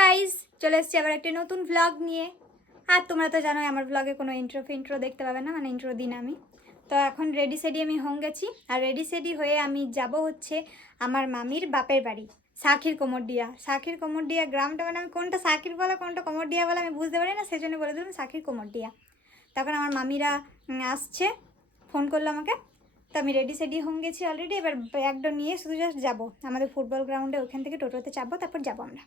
Guys চলে এসেছি আবার একটা নতুন ব্লগ নিয়ে। আর তোমরা তো জানোই আমার ব্লগে কোনো ইন্ট্রো দেখতে পাবে না, মানে ইন্ট্রো দিন আমি। তো এখন রেডি সেডি আমি হয়ে গেছি, আর রেডি সেডি হয়ে আমি যাব হচ্ছে আমার মামির বাপের বাড়ি শাখির কোমরডিয়া। শাখির কোমরডিয়া গ্রামটা, মানে আমি কোনটা শাখির বলে কোনটা কোমরডিয়া বলে আমি বুঝতে পারি না, সেই জন্য বলে দিলাম শাখির কোমরডিয়া। তখন আমার মামিরা আসছে, ফোন করলো আমাকে। তো আমি রেডি সেডি হয়ে গেছি অলরেডি। এবার ব্যাগটা নিয়ে শুধু জাস্ট যাবো আমাদের ফুটবল গ্রাউন্ডে, ওখান থেকে টোটোতে চাপবো, তারপর যাবো আমরা।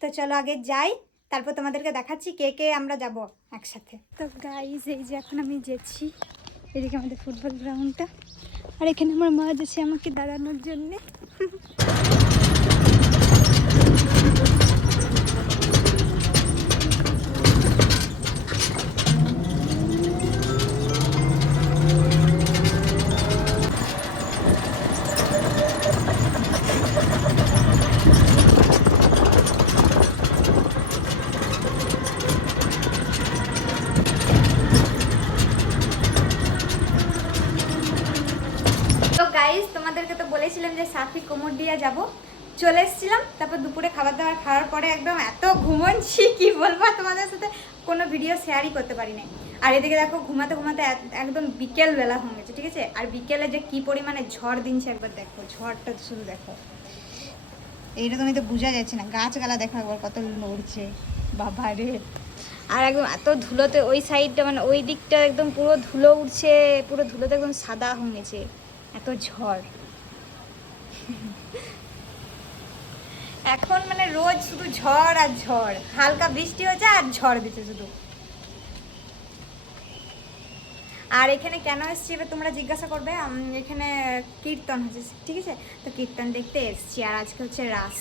তো চলো আগে যাই, তারপর তোমাদেরকে দেখাচ্ছি কে কে আমরা যাব একসাথে। তো গাইজ এই যে এখন আমি যাচ্ছি, এদিকে আমাদের ফুটবল গ্রাউন্ডটা, আর এখানে আমার মা যাচ্ছে আমাকে দাঁড়ানোর জন্যে। তোমাদেরকে তো বলেছিলাম যে শাখির কোমরডিয়া যাব, চলে এসেছিলাম। তারপর দুপুরে খাবার দাবার খাওয়ার পরে একদম এত ঘুমোচ্ছি কি বলবো, তোমাদের সাথে কোনো ভিডিও শেয়ারই করতে পারি না। আর এদিকে দেখো ঘুমাতে ঘুমাতে একদম বিকেল বেলা হয়ে গেছে, ঠিক আছে। আর বিকেলে যে কি পরিমাণে ঝড় দিনছে একবার দেখো, ঝড়টা শুধু দেখো, এইটা তুমি তো বোঝা যাচ্ছে না, গাছগালা দেখো একবার কত নড়ছে বাবা রে। আর একদম এত ধুলোতে ওই সাইডটা, মানে ওই দিকটা একদম পুরো ধুলো উঠছে, পুরো ধুলোতে একদম সাদা হয়ে গেছে, এত ঝড়। এখন মানে রোজ শুধু ঝড় আর ঝড়, হালকা বৃষ্টি হচ্ছে আর ঝড় দিচ্ছে শুধু। আর এখানে কেন এসছি এবার তোমরা জিজ্ঞাসা করবে, এখানে কীর্তন হচ্ছে, ঠিক আছে। তো কীর্তন দেখতে এসছি, আর আজকে হচ্ছে রাস।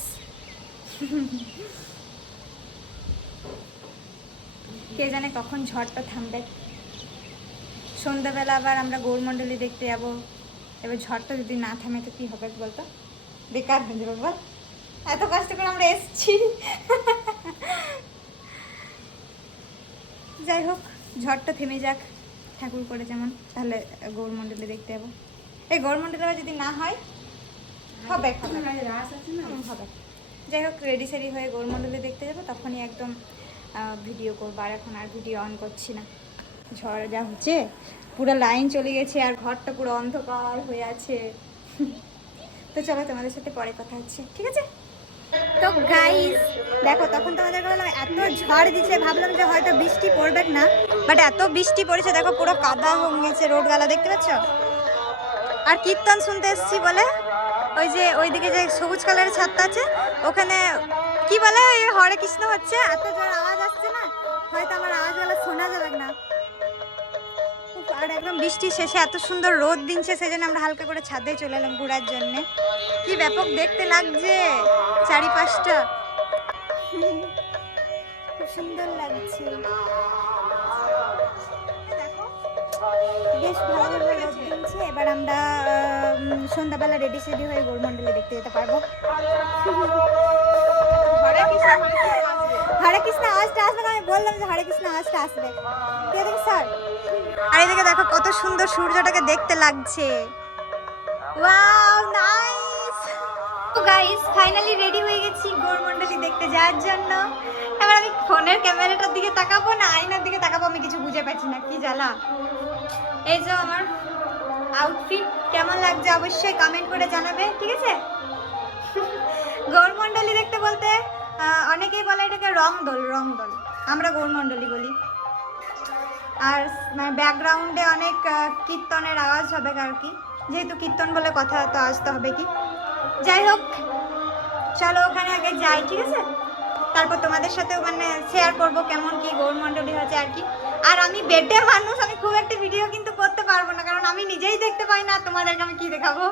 কে জানে কখন ঝড়টা থামবে। সন্ধ্যাবেলা আবার আমরা গৌরমণ্ডলী দেখতে যাবো। এবার ঝড়টা যদি না থামে তো কী হবে বলতো, বেকার হয়ে যাবে বল, এত কষ্ট করে আমরা এসছি। যাই হোক, ঝড়টা থেমে যাক ঠাকুর করে যেমন, তাহলে গৌরমণ্ডলী দেখতে যাবো। এই গৌরমণ্ডলী যদি না হয় হবে হবে। যাই হোক, রেডি সেডি হয়ে গৌরমণ্ডলী দেখতে যাবো, তখনই একদম ভিডিও করবো। আর এখন আর ভিডিও অন করছি না, ঝড় যা হচ্ছে, পুরো লাইন চলে গেছে আর ঘরটা পুরো অন্ধকার হয়ে আছে। তো চলো তোমাদের সাথে পরে কথা হচ্ছে, ঠিক আছে। তো গাইস দেখো, তখন তোমাদেরকে বললাম এত ঝড় দিচ্ছে, ভাবলাম যে হয়তো বৃষ্টি পড়বে না, বাট এত বৃষ্টি পড়েছে দেখো, পুরো কাদা হয়ে গেছে রোড গালা, দেখতে পাচ্ছ। আর কীর্তন শুনতে এসেছি বলে ওই যে ওইদিকে যে সবুজ কালারের ছাদটা আছে, ওখানে কি বলে ওই হরে কৃষ্ণ হচ্ছে, এত জোর আওয়াজ আসছে না, হয়তো আমার আওয়াজগুলো শোনা যাবে না। আর একদম বৃষ্টি শেষে এত সুন্দর রোদ দিনছে, সেজন্য আমরা হালকা করে ছাদে চলে এলাম ঘোরার জন্যে। কি ব্যাপক দেখতে লাগছে চারিপাশটা, খুব সুন্দর লাগছে, বেশ ভালো রোদ দিনছে। এবার আমরা সন্ধ্যাবেলা রেডি সেডি হয়ে গৌরমণ্ডলী দেখতে যেতে পারবো। হরে কৃষ্ণ আওয়াজটা আসবে না, আমি বললাম যে হরে কৃষ্ণ আওয়াজটা আসবে, কে দেখি স্যার। আর এদিকে দেখো কত সুন্দর সূর্যটাকে দেখতে লাগছে, ওয়াও নাইস। তো গাইস ফাইনালি রেডি হয়ে গেছি গৌরমণ্ডলী দেখতে যাওয়ার জন্য। এবার আমি ফোনের ক্যামেরাটার দিকে তাকাবো না আয়নার দিকে তাকাবো, আমি কিছু বুঝে পাচ্ছি না, কি জ্বালা। এই যে আমার আউটফিট কেমন লাগছে অবশ্যই কমেন্ট করে জানাবে, ঠিক আছে। গৌরমণ্ডলী দেখতে বলতে অনেকেই বলে এটাকে রংদোল, রংদোল, আমরা গৌরমণ্ডলী বলি। আর ব্যাকগ্রাউন্ডে অনেক কীর্তনের আওয়াজ হবে আর কি, যেহেতু কীর্তন বলে কথা তো আসতে হবে কি। যাই হোক চলো ওখানে আগে যাই, ঠিক আছে। তারপর তোমাদের সাথেও মানে শেয়ার করবো কেমন কি গৌরমণ্ডলী হচ্ছে আর কি। আর আমি বেটে মানুষ, আমি খুব একটা ভিডিও কিন্তু করতে পারবো না, কারণ আমি নিজেই দেখতে পাই না, তোমাদেরকে আমি কি দেখাবো।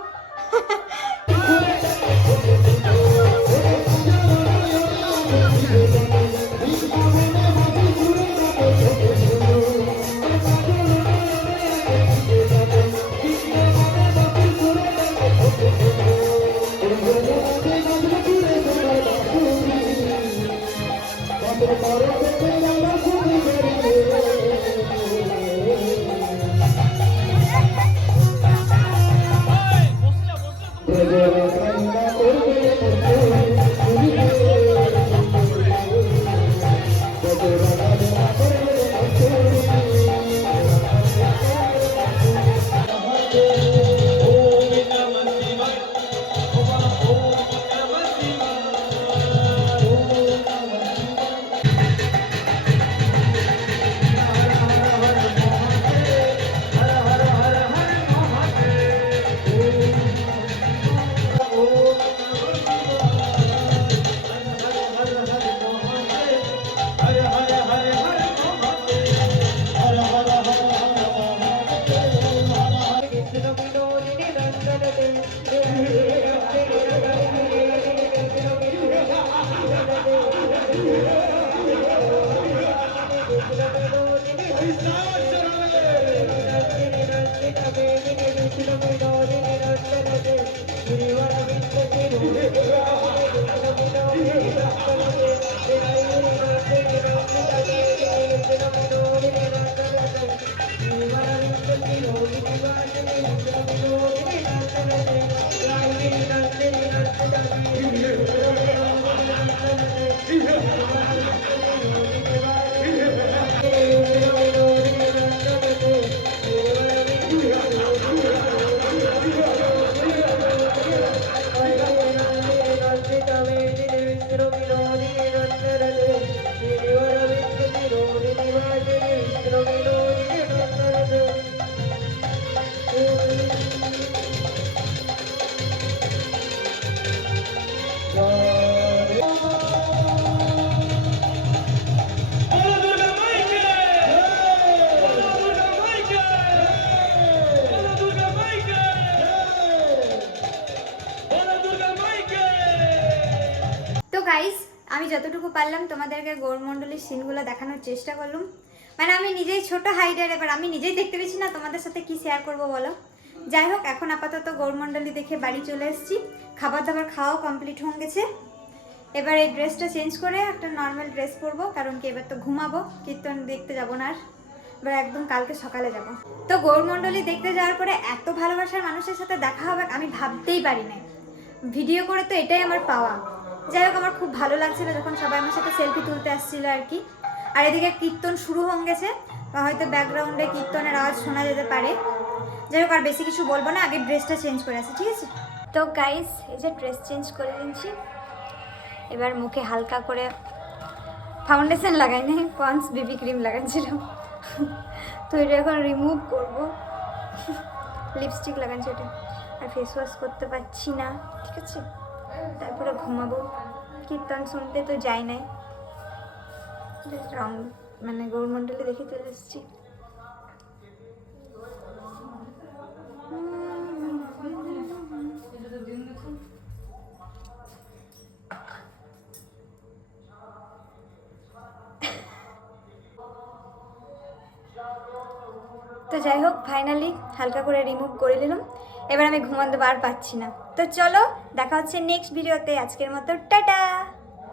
তো গাইস, আমি যতটুকু পারলাম তোমাদেরকে গৌরমণ্ডলীর সিনগুলো দেখানোর চেষ্টা করলাম। মানে আমি নিজেই ছোট হাইডার, এবার আমি নিজেই দেখতে পেয়েছি না, তোমাদের সাথে কি শেয়ার করব বলো। যাই হোক, এখন আপাতত গৌরমণ্ডলী দেখে বাড়ি চলে এসেছি। খাবার দাবার খাওয়াও কমপ্লিট হয়ে গেছে। এবার এই ড্রেসটা চেঞ্জ করে একটা নর্মাল ড্রেস পরবো, কারণ কি এবার তো ঘুমাবো, কীর্তন দেখতে যাবো না আর, এবার একদম কালকে সকালে যাব। তো গৌরমণ্ডলী দেখতে যাওয়ার পরে এত ভালোবাসার মানুষের সাথে দেখা হবে আমি ভাবতেই পারি না। ভিডিও করে তো এটাই আমার পাওয়া। যাই হোক, আমার খুব ভালো লাগছিল যখন সবাই আমার সাথে সেলফি তুলতে আসছিল আর কি। আর এদিকে কীর্তন শুরু হয়ে গেছে, হয়তো ব্যাকগ্রাউন্ডে কীর্তনের আওয়াজ শোনা যেতে পারে। যাই হোক, আর বেশি কিছু বলবো না, আগে ড্রেসটা চেঞ্জ করে আসি, ঠিক আছে? তো গাইস, এই যে ড্রেস চেঞ্জ করে দিচ্ছি। এবার মুখে হালকা করে ফাউন্ডেশন লাগাই নি, পন্স বেবি ক্রিম লাগাচ্ছিলাম, তো এটা এখন রিমুভ করবো। লিপস্টিক লাগাচ্ছি ওটা, আর ফেস ওয়াশ করতে পারছি না, ঠিক আছে? তারপরে ঘুমাবো। কীর্তন শুনতে তো যাই নাই, রং মানে গৌরমণ্ডলে দেখে চলে এসেছি। তো যাই হোক, ফাইনালি হালকা করে রিমুভ করে নিলাম। এবার আমি ঘুমাতে আর পাচ্ছি না। তো চলো, দেখা হচ্ছে নেক্সট ভিডিওতে। আজকের মতো টাটা।